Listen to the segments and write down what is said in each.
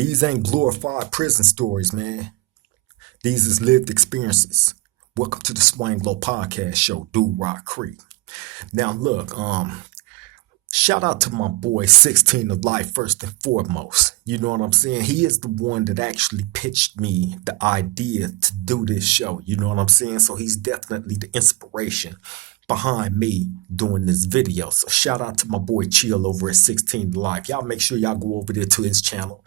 These ain't glorified prison stories, man. These is lived experiences. Welcome to the Swang Low Podcast Show, Do Rock Crip. Now look, shout out to my boy 16DALIFE first and foremost. You know what I'm saying? He is the one that actually pitched me the idea to do this show. You know what I'm saying? So he's definitely the inspiration behind me doing this video. So shout out to my boy Chill over at 16DALIFE. Y'all make sure y'all go over there to his channel.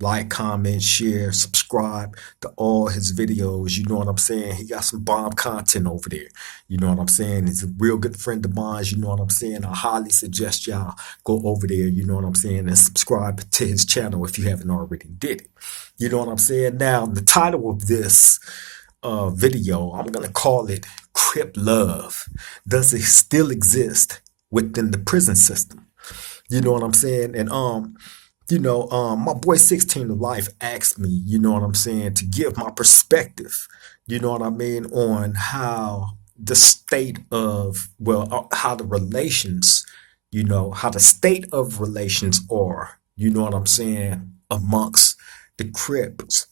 Like, comment, share, subscribe to all his videos. You know what I'm saying? He got some bomb content over there. You know what I'm saying? He's a real good friend of mine. You know what I'm saying? I highly suggest y'all go over there. You know what I'm saying? And subscribe to his channel if you haven't already did it. You know what I'm saying? Now, the title of this video, I'm going to call it Crip Love. Does it still exist within the prison system? You know what I'm saying? And, my boy 16DALIFE asked me, you know what I'm saying, to give my perspective, you know what I mean, on how the state of, how the relations, how the state of relations are, you know what I'm saying, amongst the Crips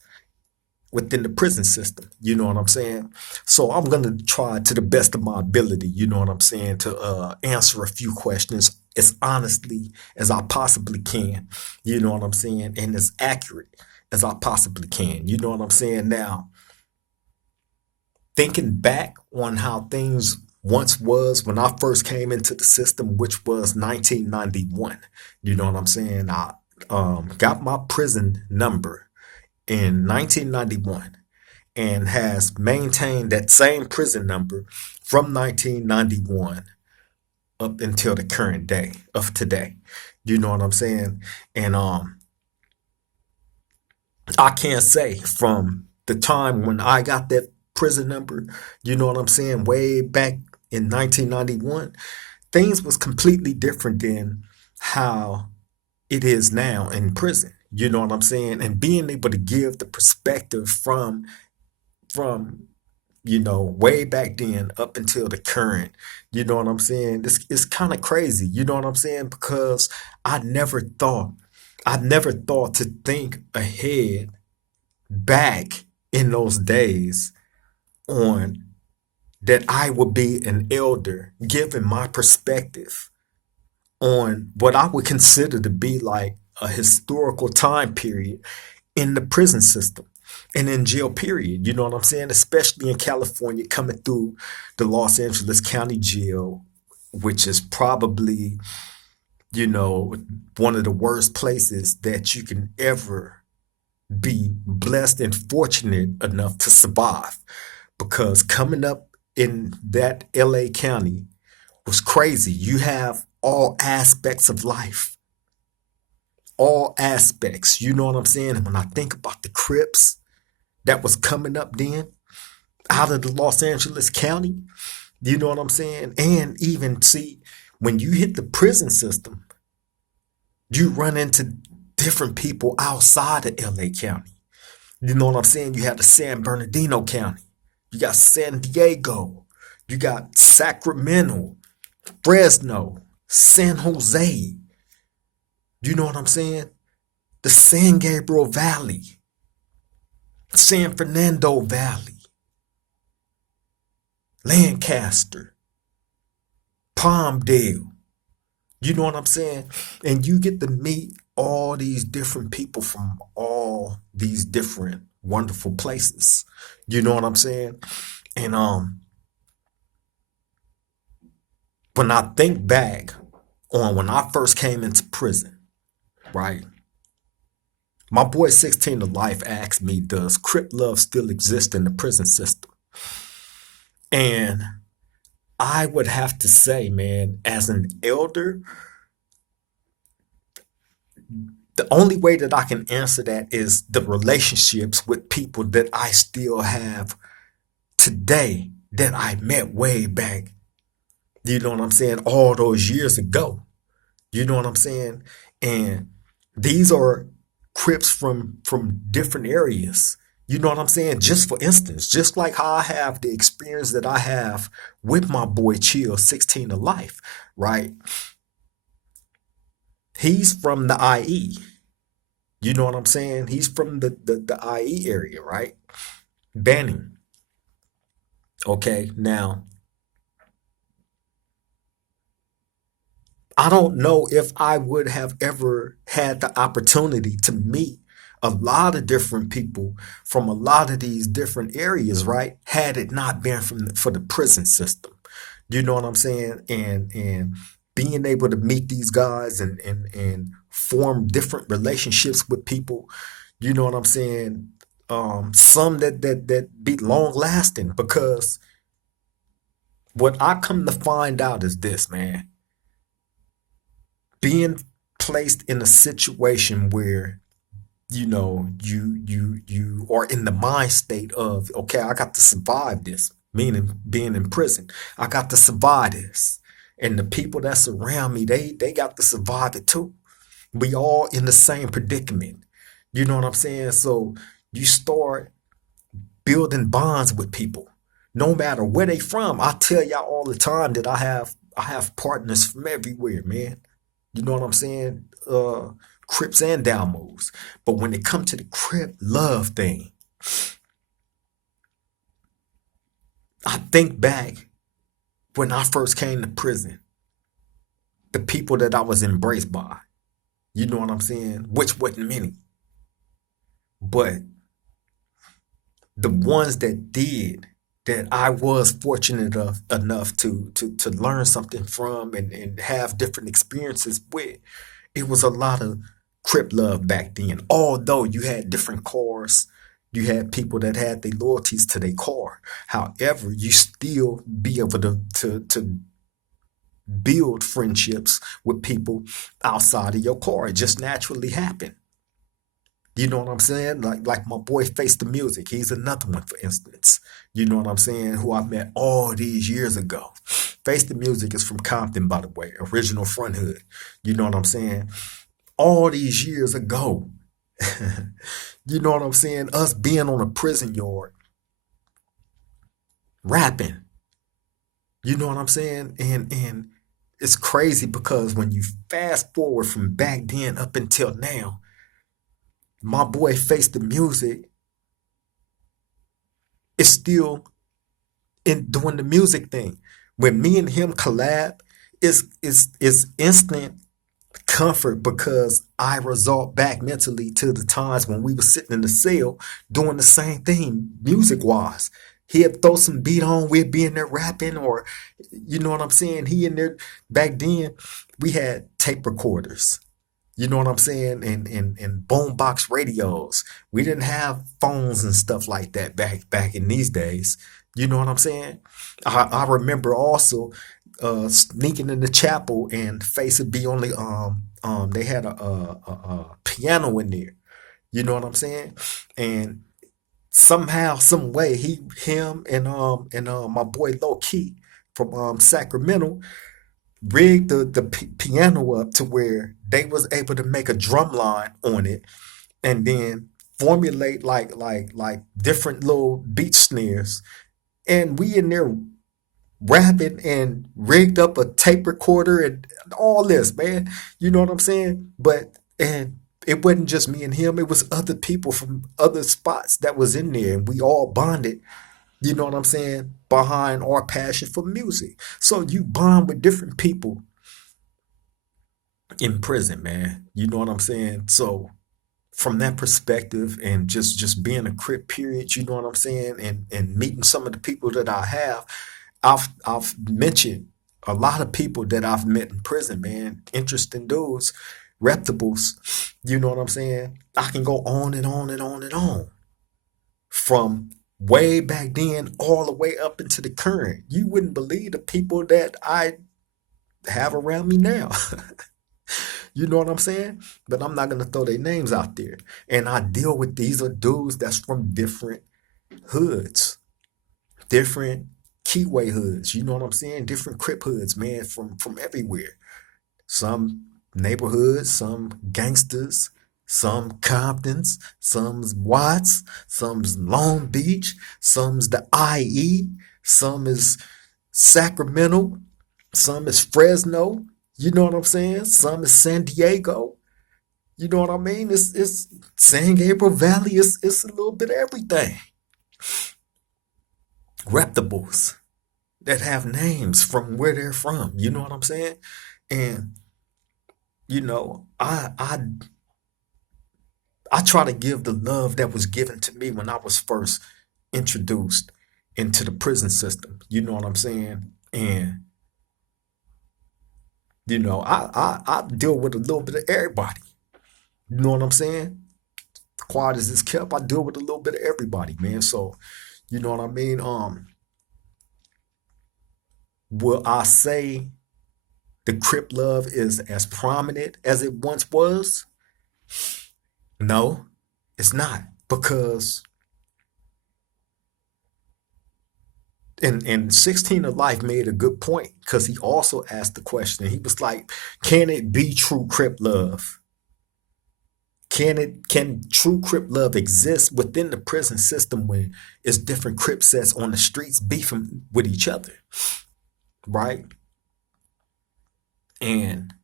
within the prison system, you know what I'm saying? So I'm going to try to the best of my ability, you know what I'm saying, to answer a few questions as honestly as I possibly can, you know what I'm saying, and as accurate as I possibly can, you know what I'm saying? Now, thinking back on how things once was when I first came into the system, which was 1991, you know what I'm saying? I got my prison number in 1991 and has maintained that same prison number from 1991 up until the current day of today. You know what I'm saying? And I can't say from the time when I got that prison number, you know what I'm saying, way back in 1991, things was completely different than how it is now in prison. You know what I'm saying? And being able to give the perspective from way back then up until the current, you know what I'm saying? It's kind of crazy, you know what I'm saying? Because I never thought to think ahead back in those days on that I would be an elder giving my perspective on what I would consider to be like a historical time period in the prison system and in jail period, you know what I'm saying? Especially in California, coming through the Los Angeles County Jail, which is probably, one of the worst places that you can ever be blessed and fortunate enough to survive. Because coming up in that LA County was crazy. You have all aspects of life. All aspects, you know what I'm saying? And when I think about the Crips that was coming up then out of the Los Angeles County, you know what I'm saying? And even see, when you hit the prison system, you run into different people outside of LA County. You know what I'm saying? You have the San Bernardino County. You got San Diego. You got Sacramento, Fresno, San Jose. You know what I'm saying? The San Gabriel Valley, San Fernando Valley, Lancaster, Palmdale. You know what I'm saying? And you get to meet all these different people from all these different wonderful places. You know what I'm saying? And when I think back on when I first came into prison, right? My boy 16DALIFE asked me, does Crip love still exist in the prison system? And I would have to say, man, as an elder, the only way that I can answer that is the relationships with people that I still have today that I met way back. You know what I'm saying? All those years ago. You know what I'm saying? And these are Crips from different areas. You know what I'm saying? Just for instance, just like how I have the experience that I have with my boy Chill, 16DALIFE, right? He's from the IE. You know what I'm saying? He's from the IE area, right? Banning. Okay, now I don't know if I would have ever had the opportunity to meet a lot of different people from a lot of these different areas, right? Had it not been for the prison system. You know what I'm saying? And being able to meet these guys and form different relationships with people, you know what I'm saying? Some that be long lasting because what I come to find out is this, man. Being placed in a situation where you are in the mind state of, okay, I got to survive this, meaning being in prison. I got to survive this. And the people that surround me, they got to survive it too. We all in the same predicament. You know what I'm saying? So you start building bonds with people, no matter where they from. I tell y'all all the time that I have partners from everywhere, man. You know what I'm saying? Crips and Dalmos. But when it comes to the Crip love thing, I think back when I first came to prison, the people that I was embraced by. You know what I'm saying? Which wasn't many. But the ones that did, that I was fortunate enough to learn something from and have different experiences with, it was a lot of Crip love back then. Although you had different cars, you had people that had their loyalties to their car. However, you still be able to build friendships with people outside of your car. It just naturally happened. You know what I'm saying? Like my boy Face the Music. He's another one, for instance. You know what I'm saying? Who I met all these years ago. Face the Music is from Compton, by the way. Original front hood. You know what I'm saying? All these years ago. You know what I'm saying? Us being on a prison yard, rapping. You know what I'm saying? And it's crazy because when you fast forward from back then up until now, my boy Face the Music is still in doing the music thing. When me and him collab, is instant comfort because I resort back mentally to the times when we were sitting in the cell doing the same thing music wise. He'd throw some beat on, we'd be in there rapping, or you know what I'm saying? He in there back then, we had tape recorders. You know what I'm saying? And boombox radios. We didn't have phones and stuff like that back in these days. You know what I'm saying? I remember also sneaking in the chapel and Face would be only they had a piano in there. You know what I'm saying? And somehow, some way, him and my boy Low Key from Sacramento rigged the piano up to where they was able to make a drum line on it and then formulate like different little beat snares, and we in there rapping and rigged up a tape recorder and all this, man. You know what I'm saying? But and it wasn't just me and him, it was other people from other spots that was in there, and we all bonded, you know what I'm saying, behind our passion for music. So you bond with different people in prison, man. You know what I'm saying? So from that perspective and just being a Crip period, you know what I'm saying, and meeting some of the people that I have, I've mentioned a lot of people that I've met in prison, man. Interesting dudes, reputables, you know what I'm saying? I can go on and on and on and on. From way back then all the way up into the current. You wouldn't believe the people that I have around me now. You know what I'm saying? But I'm not gonna throw their names out there. And I deal with these are dudes that's from different hoods, different keyway hoods. You know what I'm saying? Different Crip hoods, man, from everywhere. Some neighborhoods, some gangsters, some Comptons, some's Watts, some's Long Beach, some's the IE, some is Sacramento, some is Fresno. You know what I'm saying? Some is San Diego. You know what I mean? It's San Gabriel Valley. It's a little bit of everything. Reputables that have names from where they're from. You know what I'm saying? And you know, I try to give the love that was given to me when I was first introduced into the prison system. You know what I'm saying? And you know, I deal with a little bit of everybody. You know what I'm saying? Quiet as it's kept, I deal with a little bit of everybody, man. So, you know what I mean? Will I say the Crip love is as prominent as it once was? No, it's not. Because and 16 of Life made a good point because he also asked the question. He was like, can it be true Crip love? Can true Crip love exist within the prison system when it's different Crip sets on the streets beefing with each other? Right? And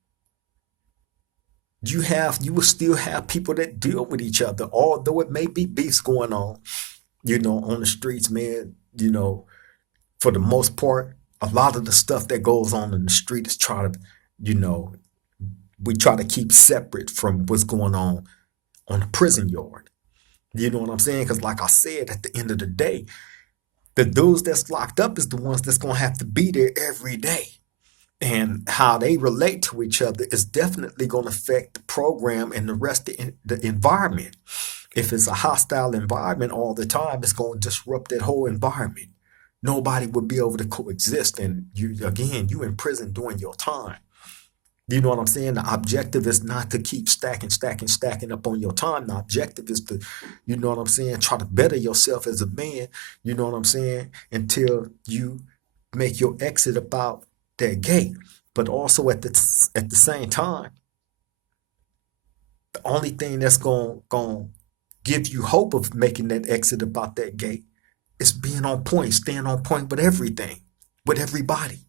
you will still have people that deal with each other, although it may be beefs going on, on the streets, man. For the most part, a lot of the stuff that goes on in the street is you know, we try to keep separate from what's going on the prison yard. You know what I'm saying? Because like I said, at the end of the day, the dudes that's locked up is the ones that's gonna have to be there every day. And how they relate to each other is definitely going to affect the program and the rest of the environment. If it's a hostile environment all the time, it's going to disrupt that whole environment. Nobody would be able to coexist. And you in prison doing your time. You know what I'm saying? The objective is not to keep stacking up on your time. The objective is to, you know what I'm saying, try to better yourself as a man, you know what I'm saying, until you make your exit about that gate. But also at the same time, the only thing that's going to give you hope of making that exit about that gate is being on point, staying on point with everything, with everybody.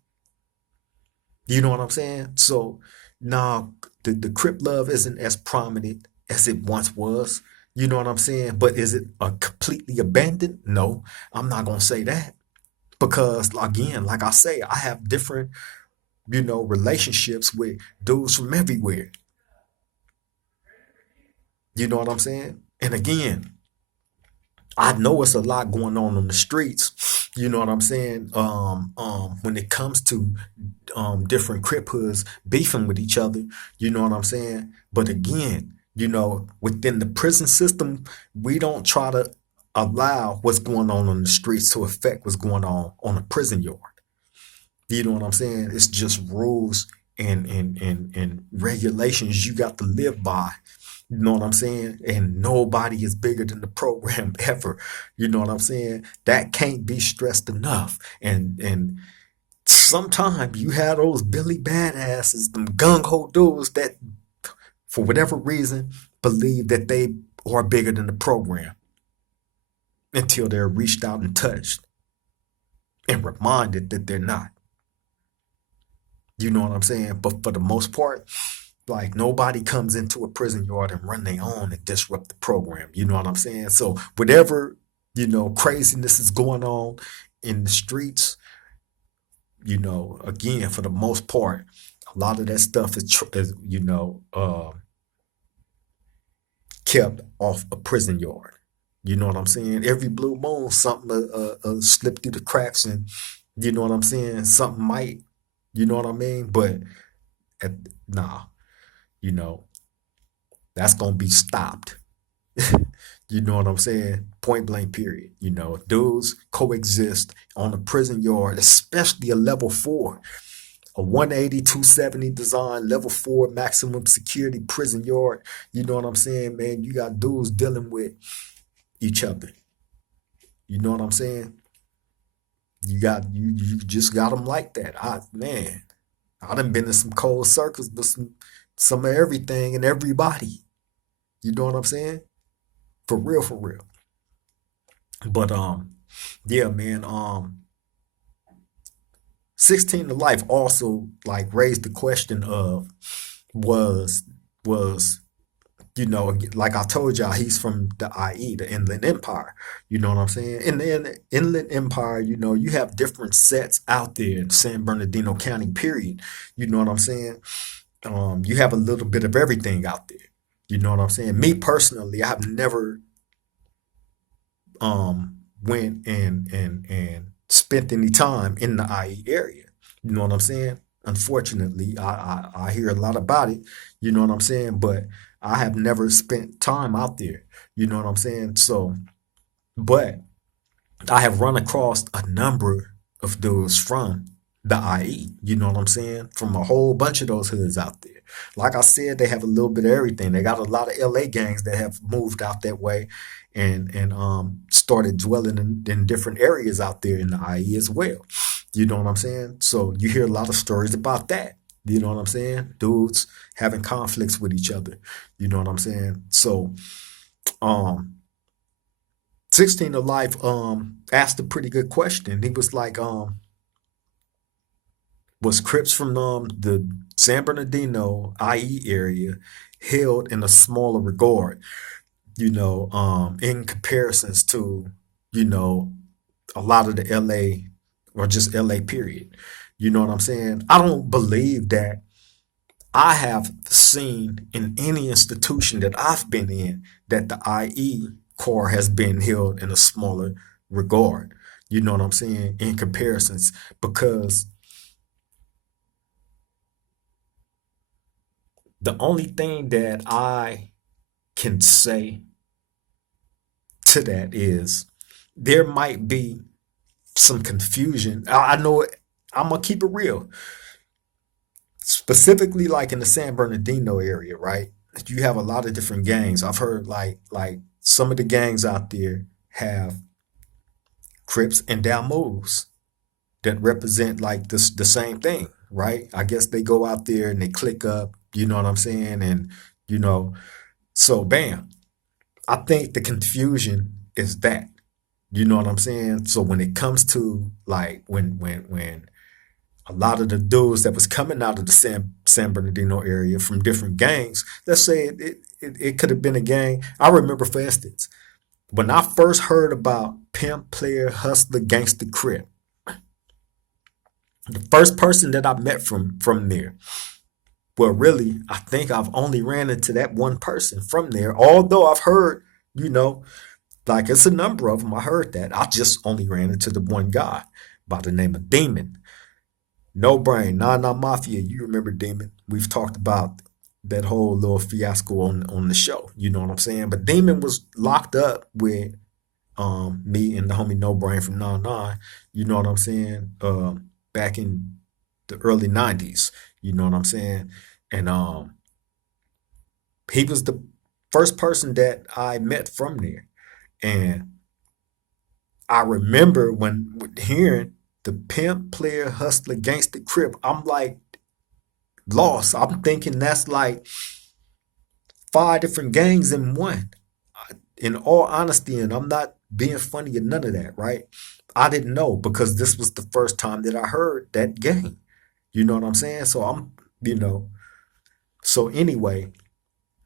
You know what I'm saying? So now the Crip love isn't as prominent as it once was. You know what I'm saying? But is it completely abandoned? No, I'm not gonna say that because again, like I say, I have different relationships with dudes from everywhere. You know what I'm saying? And again, I know it's a lot going on the streets. You know what I'm saying? When it comes to different Crip hoods beefing with each other, you know what I'm saying? But again, within the prison system, we don't try to allow what's going on the streets to affect what's going on a prison yard. You know what I'm saying? It's just rules and regulations you got to live by. You know what I'm saying? And nobody is bigger than the program ever. You know what I'm saying? That can't be stressed enough. And sometimes you have those Billy badasses, them gung ho dudes that, for whatever reason, believe that they are bigger than the program until they're reached out and touched and reminded that they're not. You know what I'm saying? But for the most part, like nobody comes into a prison yard and run their own and disrupt the program. You know what I'm saying? So whatever, craziness is going on in the streets, again, for the most part, a lot of that stuff is kept off a prison yard. You know what I'm saying? Every blue moon, something slip through the cracks, and you know what I'm saying? Something might, you know what I mean? But at, nah, you know, that's gonna be stopped. You know what I'm saying? Point blank, period. Dudes coexist on a prison yard, especially a level 4, a 180, 270 design, level 4 maximum security prison yard. You know what I'm saying, man? You got dudes dealing with each other. You know what I'm saying? You just got them like that. I done been in some cold circles with some of everything and everybody. You know what I'm saying? For real, for real. But yeah, man. 16 to Life also like raised the question of was like I told y'all, he's from the IE, the Inland Empire. You know what I'm saying? In the Inland Empire, you have different sets out there in San Bernardino County, period. You know what I'm saying? You have a little bit of everything out there. You know what I'm saying? Me personally, I have never went and spent any time in the IE area. You know what I'm saying? Unfortunately, I hear a lot about it. You know what I'm saying? But I have never spent time out there. You know what I'm saying? So, but I have run across a number of those from the IE. You know what I'm saying? From a whole bunch of those hoods out there. Like I said, they have a little bit of everything. They got a lot of LA gangs that have moved out that way and started dwelling in different areas out there in the IE as well. You know what I'm saying? So you hear a lot of stories about that. You know what I'm saying? Dudes having conflicts with each other. You know what I'm saying? So, um, 16 to Life asked a pretty good question. He was like, was Crips from the San Bernardino IE area held in a smaller regard, in comparisons to, you know, a lot of the LA or just LA period. You know what I'm saying? I don't believe that I have seen in any institution that I've been in that the IE core has been held in a smaller regard. You know what I'm saying? In comparisons, because the only thing that I can say to that is there might be some confusion. I know it, I'm gonna keep it real. Specifically, like in the San Bernardino area, right? You have a lot of different gangs. I've heard like some of the gangs out there have Crips and Dalmos that represent like this the same thing, right? I guess they go out there and they click up, you know what I'm saying? And you know, so bam. I think the confusion is that. You know what I'm saying? So when it comes to like when a lot of the dudes that was coming out of the San Bernardino area from different gangs, let's say it could have been a gang. I remember, for instance, when I first heard about pimp, player, hustler, gangster, crip, the first person that I met from there, well, really, I think I've only ran into that one person from there. Although I've heard, you know, like it's a number of them. I heard that. I just only ran into the one guy by the name of Demon. No Brain, Nah Nah Mafia. You remember Demon? We've talked about that whole little fiasco on the show. You know what I'm saying? But Demon was locked up with me and the homie No Brain from Nah Nah. You know what I'm saying? Back in the early '90s. You know what I'm saying? And he was the first person that I met from there. And I remember when hearing the pimp, player, hustler, gangster, crip, I'm like lost. I'm thinking that's like five different gangs in one. In all honesty, and I'm not being funny or none of that, right? I didn't know because this was the first time that I heard that gang. You know what I'm saying? So you know, so anyway,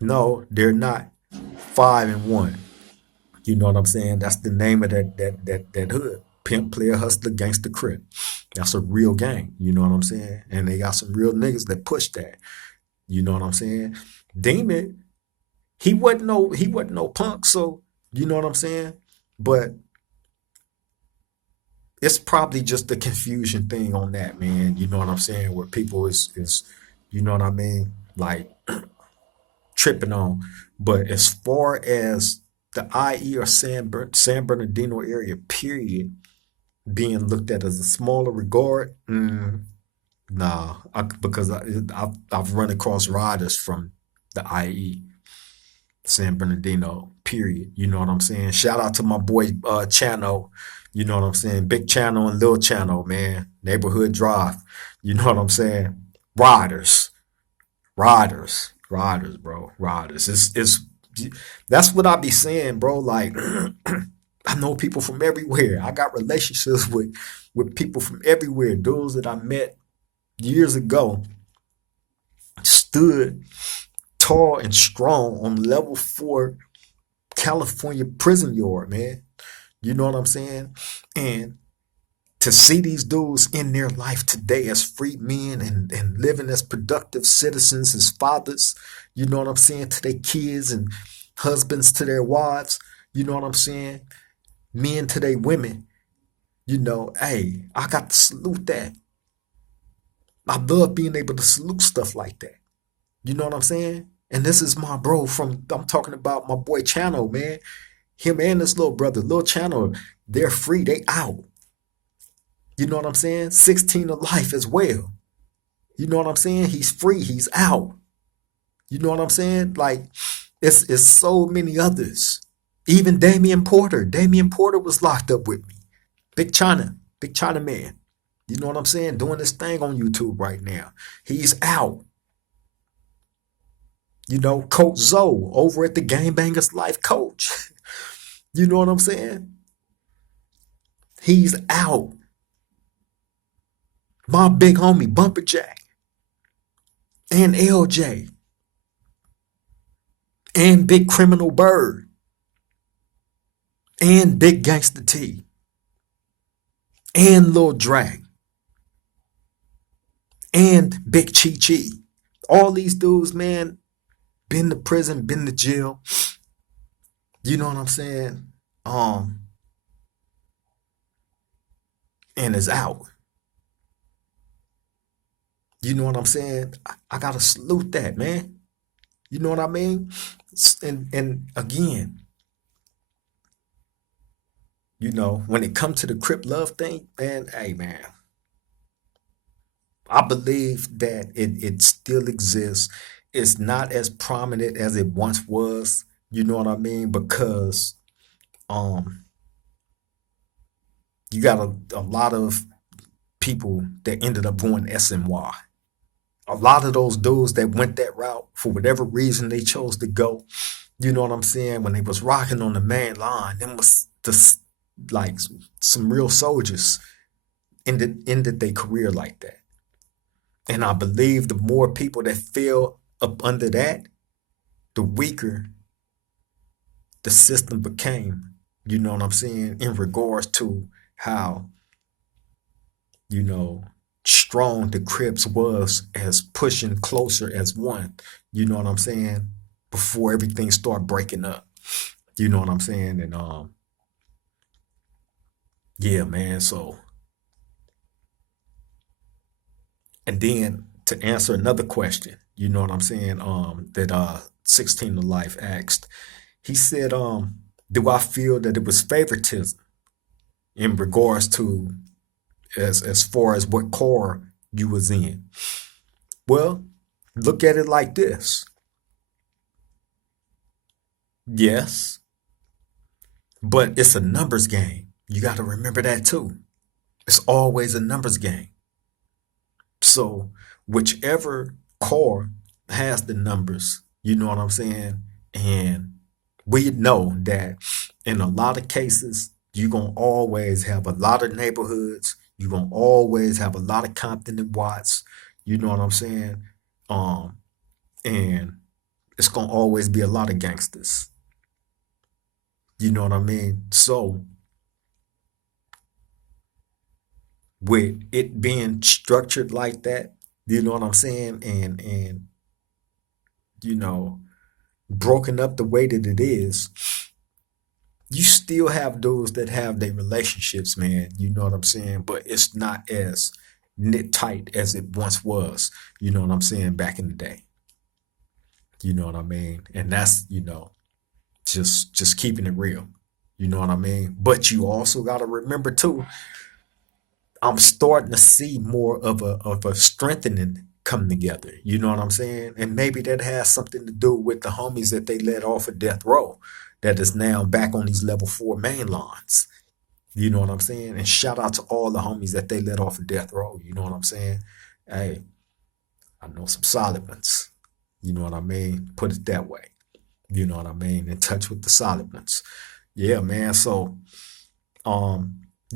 no, they're not five in one. You know what I'm saying? That's the name of that hood. Pimp, player, hustler, gangster, crip. That's a real gang. You know what I'm saying? And they got some real niggas that push that. You know what I'm saying? Demon, he wasn't no punk, so you know what I'm saying? But it's probably just the confusion thing on that, man. You know what I'm saying? Where people is you know what I mean? Like tripping on. But as far as the IE or San Bernardino area, period, being looked at as a smaller regard, nah, because I've run across riders from the IE, San Bernardino, period. You know what I'm saying? Shout out to my boy Channel, you know what I'm saying? Big Channel and Little Channel, man. Neighborhood Drive. You know what I'm saying? Riders. Riders, bro. Riders. It's that's what I be saying, bro. Like I know people from everywhere. I got relationships with people from everywhere. Dudes that I met years ago stood tall and strong on level 4 California prison yard, man. You know what I'm saying? And to see these dudes in their life today as free men and living as productive citizens, as fathers, you know what I'm saying, to their kids and husbands to their wives, you know what I'm saying, men to their women, hey, I got to salute that. I love being able to salute stuff like that. You know what I'm saying? And this is my bro I'm talking about my boy Channel, man. Him and this little brother, little Channel, they're free, they out. You know what I'm saying? 16 to life as well. You know what I'm saying? He's free, he's out. You know what I'm saying? Like, it's so many others. Even Damian Porter. Damian Porter was locked up with me. Big China man. You know what I'm saying? Doing this thing on YouTube right now. He's out. Coach Zoe over at the Game Bangers Life Coach. You know what I'm saying? He's out. My big homie Bumper Jack and LJ and Big Criminal Bird and Big Gangsta T and Lil Drag and Big Chi Chi. All these dudes, man, been to prison, been to jail. You know what I'm saying? And is out. You know what I'm saying? I gotta salute that, man. You know what I mean? And again, when it comes to the Crip love thing, man, hey, man, I believe that it still exists. It's not as prominent as it once was. You know what I mean? Because you got a lot of people that ended up going SNY. A lot of those dudes that went that route, for whatever reason they chose to go, you know what I'm saying, when they was rocking on the main line, them was like some real soldiers ended their career like that. And I believe the more people that fell up under that, the weaker the system became, you know what I'm saying, in regards to how, strong the Crips was as pushing closer as one, you know what I'm saying, before everything started breaking up. You know what I'm saying? And yeah, man, so and then to answer another question, you know what I'm saying, that 16 to Life asked, he said, do I feel that it was favoritism in regards to as far as what core you was in? Well, look at it like this. Yes, but it's a numbers game. You got to remember that too. It's always a numbers game. So whichever core has the numbers, you know what I'm saying? And we know that in a lot of cases, you're going to always have a lot of neighborhoods. You're going to always have a lot of Compton and Watts. You know what I'm saying? And it's going to always be a lot of gangsters. You know what I mean? So with it being structured like that, you know what I'm saying? And broken up the way that it is, you still have those that have their relationships, man. You know what I'm saying? But it's not as knit tight as it once was, you know what I'm saying, back in the day. You know what I mean? And that's, just keeping it real. You know what I mean? But you also got to remember too, I'm starting to see more of a strengthening come together. You know what I'm saying? And maybe that has something to do with the homies that they let off of death row that is now back on these level 4 main lines. You know what I'm saying? And shout out to all the homies that they let off of death row. You know what I'm saying? Hey, I know some solid ones. You know what I mean? Put it that way. You know what I mean? In touch with the solid ones. Yeah, man. So,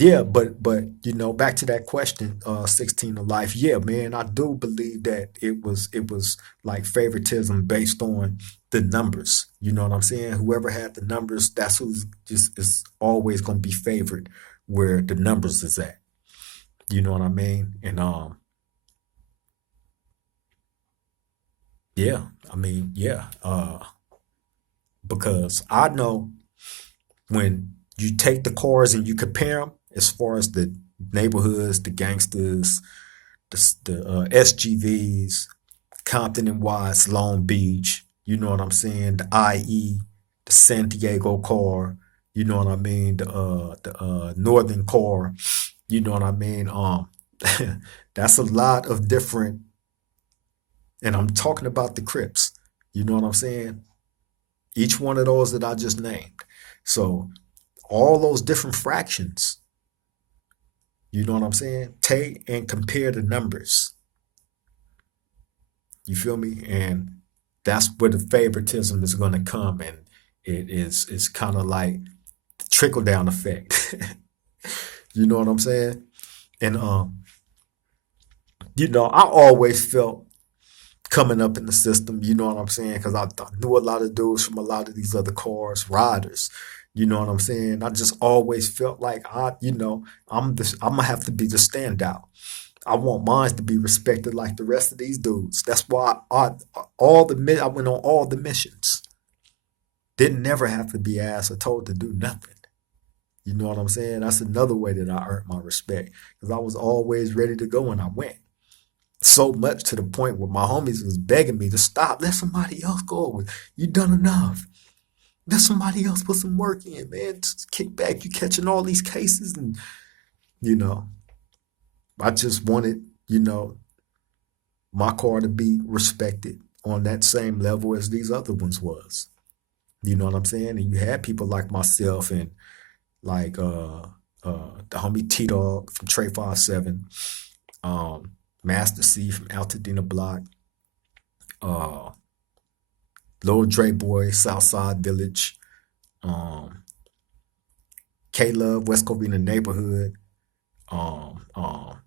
Yeah, but back to that question, 16 to life. Yeah, man, I do believe that it was like favoritism based on the numbers. You know what I'm saying? Whoever had the numbers, that's who's just is always gonna be favored where the numbers is at. You know what I mean? And yeah, I mean, yeah. Because I know when you take the cars and you compare them as far as the neighborhoods, the gangsters, the SGVs, Compton and Watts, Long Beach, you know what I'm saying? The IE, the San Diego car, you know what I mean? The Northern car, you know what I mean? That's a lot of different, and I'm talking about the Crips, you know what I'm saying? Each one of those that I just named. So all those different fractions, you know what I'm saying? Take and compare the numbers. You feel me? And that's where the favoritism is going to come, and it's kind of like the trickle down effect. You know what I'm saying? And I always felt coming up in the system, you know what I'm saying? Because I knew a lot of dudes from a lot of these other cars, riders. You know what I'm saying? I just always felt like I'm gonna have to be the standout. I want mine to be respected like the rest of these dudes. That's why I went on all the missions. Didn't never have to be asked or told to do nothing. You know what I'm saying? That's another way that I earned my respect because I was always ready to go when I went. So much to the point where my homies was begging me to stop. Let somebody else go. You done enough. Let somebody else put some work in, man. Just kick back. You catching all these cases, and you know, I just wanted, my car to be respected on that same level as these other ones was. You know what I'm saying? And you had people like myself and like the homie T Dog from Trey 57, um, Master C from Altadena Block, uh, Lil Dre Boy, Southside Village, um, K Love, West Covina Neighborhood. Um, um,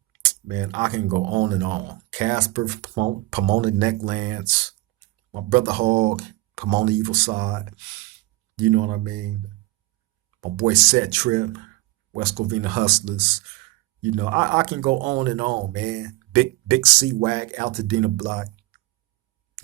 man, I can go on and on. Casper, Pomona Necklands, my brother Hog, Pomona Evil Side. You know what I mean? My boy Set Trip, West Covina Hustlers. I can go on and on, man. Big C Wag, Altadena Block.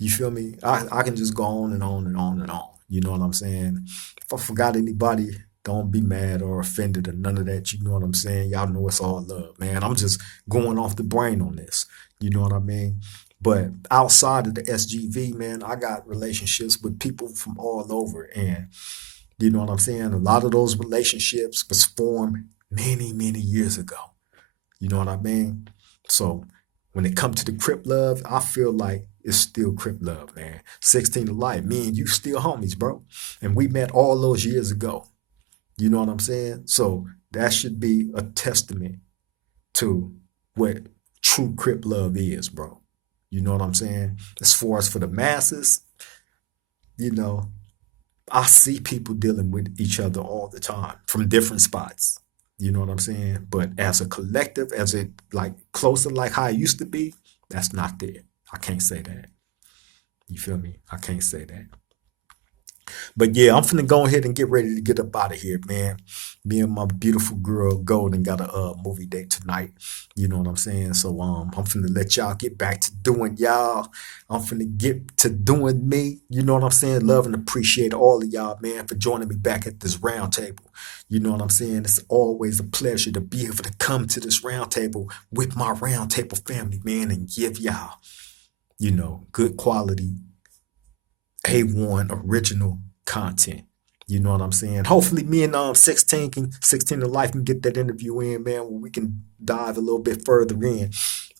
You feel me? I can just go on and on and on and on. You know what I'm saying? If I forgot anybody, don't be mad or offended or none of that. You know what I'm saying? Y'all know it's all love, man. I'm just going off the brain on this. You know what I mean? But outside of the SGV, man, I got relationships with people from all over. And you know what I'm saying? A lot of those relationships was formed many, many years ago. You know what I mean? So when it comes to the Crip love, I feel like it's still Crip love, man. 16 to life. Me and you still homies, bro. And we met all those years ago. You know what I'm saying? So that should be a testament to what true Crip love is, bro. You know what I'm saying? As far as for the masses, you know, I see people dealing with each other all the time from different spots. You know what I'm saying? But as a collective, as it like closer like how it used to be, that's not there. I can't say that. You feel me? I can't say that. But yeah, I'm finna go ahead and get ready to get up out of here, man. Me and my beautiful girl Golden got a movie date tonight. You know what I'm saying? So I'm finna let y'all get back to doing y'all. I'm finna get to doing me. You know what I'm saying? Love and appreciate all of y'all, man, for joining me back at this round table. You know what I'm saying? It's always a pleasure to be able to come to this round table with my round table family, man, and give y'all, good quality A1 original content. You know what I'm saying? Hopefully me and 16 to life can get that interview in, man, where we can dive a little bit further in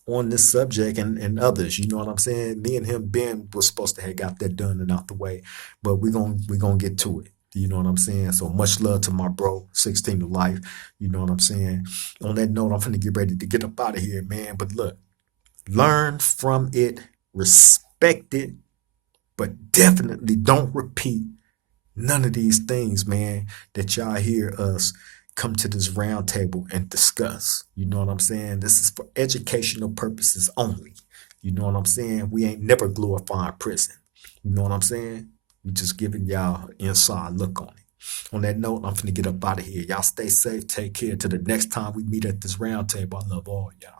on this subject and others. You know what I'm saying? Me and him, Ben, was supposed to have got that done and out the way, but we're gonna get to it. You know what I'm saying? So much love to my bro, 16 to life. You know what I'm saying? On that note, I'm gonna get ready to get up out of here, man. But look, learn from it, respect it, but definitely don't repeat none of these things, man, that y'all hear us come to this round table and discuss. You know what I'm saying? This is for educational purposes only. You know what I'm saying? We ain't never glorifying prison. You know what I'm saying? We just giving y'all an inside look on it. On that note, I'm finna get up out of here. Y'all stay safe. Take care. Till the next time we meet at this round table. I love all y'all.